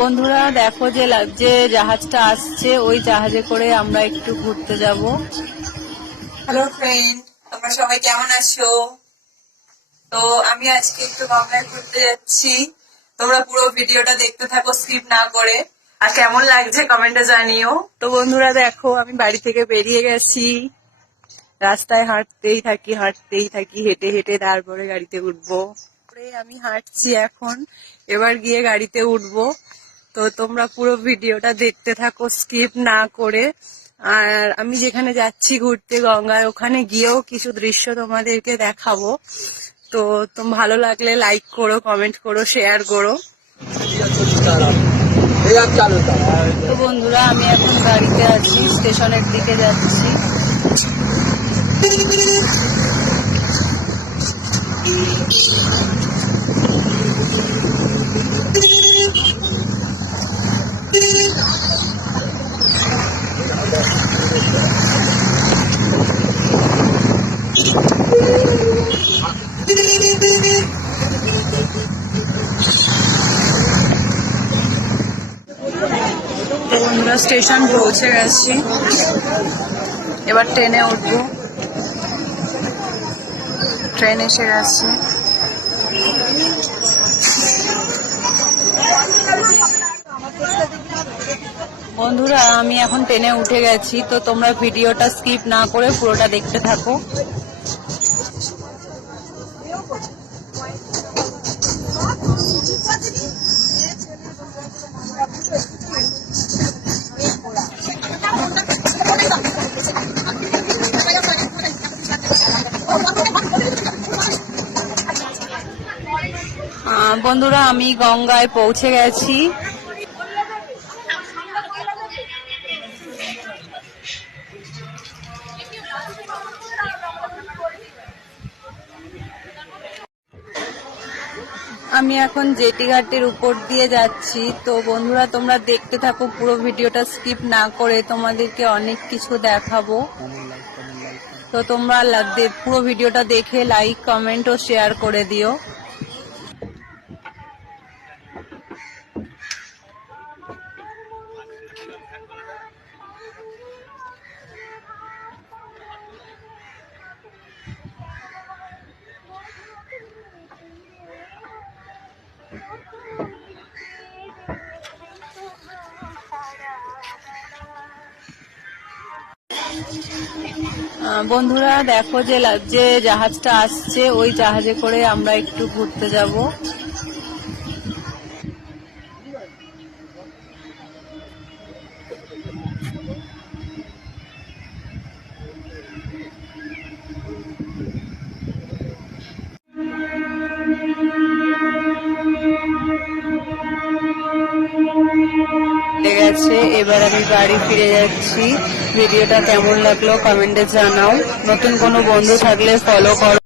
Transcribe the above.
বন্ধুরা দেখো যে জাহাজটা আসছে, ওই জাহাজে করে আমরা একটু ঘুরতে যাব। হ্যালো ফ্রেন্ড, তোমরা সবাই কেমন আছো? তো আমি আজকে একটু গঙ্গায় ঘুরতে যাচ্ছি। তোমরা পুরো ভিডিওটা দেখতে থাকো স্কিপ না করে। আর কেমন লাগছে কমেন্টে জানিও। তো বন্ধুরা দেখো, আমি বাড়ি থেকে বেরিয়ে গেছি। রাস্তায় হাঁটতেই থাকি, হেঁটে হেঁটে তারপরে গাড়িতে উঠবো। আমি হাঁটছি এখন, এবার গিয়ে গাড়িতে উঠবো। তো তোমরা পুরো ভিডিওটা দেখতে থাকো স্কিপ না করে। আর আমি যেখানে যাচ্ছি ঘুরতে গঙ্গায়, ওখানে গিয়েও কিছু দৃশ্য তোমাদেরকে দেখাবো। তো ভালো লাগলে লাইক করো, কমেন্ট করো, শেয়ার করো। তো বন্ধুরা আমি এখন গাড়িতে আছি, স্টেশনের দিকে যাচ্ছি। তো বন্ধুরা স্টেশন পৌঁছে গেছি, এবার ট্রেনে উঠবো। ট্রেন এসে গেছে। বন্ধুরা আমি এখন ট্রেনে উঠে গেছি। তো তোমরা ভিডিওটা স্কিপ না করে পুরোটা দেখতে থাকো। বন্ধুরা আমি গঙ্গায় পৌঁছে গেছি। আমি এখন জেটি ঘাটের উপর দিয়ে যাচ্ছি। তো বন্ধুরা তোমরা দেখতে থাকো পুরো ভিডিওটা স্কিপ না করে, তোমাদেরকে অনেক কিছু দেখাবো। তো তোমরা পুরো ভিডিওটা দেখে লাইক, কমেন্ট ও শেয়ার করে দিও। বন্ধুরা দেখো যে জাহাজটা আসছে, ওই জাহাজে করে আমরা একটু ঘুরতে যাব। গেছে, এবার আমি বাড়ি ফিরে যাচ্ছি। ভিডিওটা কেমন লাগলো কমেন্টে জানাও। নতুন কোনো বন্ধু থাকলে ফলো করো।